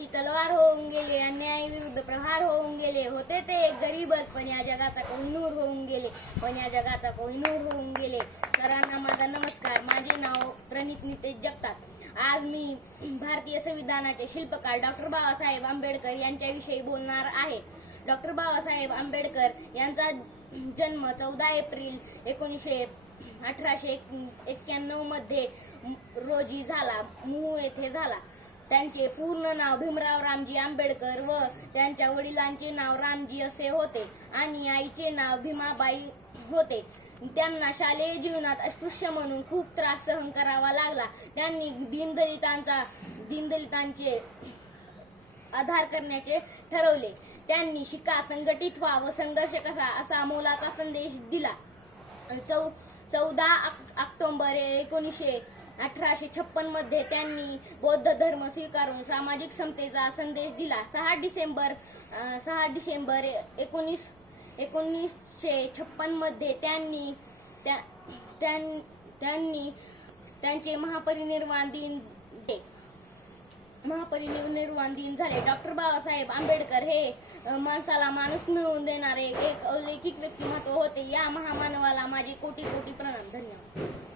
त्यांची तलवार होऊन गेले, अन्याय विरुद्ध प्रहार होऊन गेले. होते ते एक गरीबच, पण या जगाचा कोहिनूर होऊन गेले, पण या जगाचा कोहिनूर होऊन गेले. सरांना माझा नमस्कार. माझे नाव प्रणित नितेश जगताप. आज मी भारतीय संविधानाचे शिल्पकार डॉक्टर बाबासाहेब आंबेडकर यांच्याविषयी बोलणार आहे. डॉक्टर बाबासाहेब आंबेडकर यांचा जन्म 14 एप्रिल 1891 मध्ये रोजी झाला, मूळ येथे झाला. त्यांचे पूर्ण नाव भीमराव रामजी आंबेडकर व त्यांच्या वडिलांचे नाव रामजी असे होते आणि आईचे नाव भीमाबाई होते. त्यांना शालेय जीवनात अस्पृश्य म्हणून खूप त्रास सहन करावा लागला. त्यांनी दीनदलितांचे आधार करण्याचे ठरवले. त्यांनी शिका, संघटित व्हा व संघर्ष करा असा मोलाचा संदेश दिला. 14 ऑक्टोबर 1856 मध्ये त्यांनी बौद्ध धर्म स्वीकारून सामाजिक समतेचा संदेश दिला. 6 डिसेंबर 1956 मध्ये त्यांनी त्यांचे महापरिनिर्वाण दिन झाले. डॉक्टर बाबासाहेब आंबेडकर हे माणसाला माणूस मिळवून देणारे एक अलौकिक व्यक्तिमत्व होते. या महामानवाला माझे कोटी कोटी प्रणाम. धन्यवाद.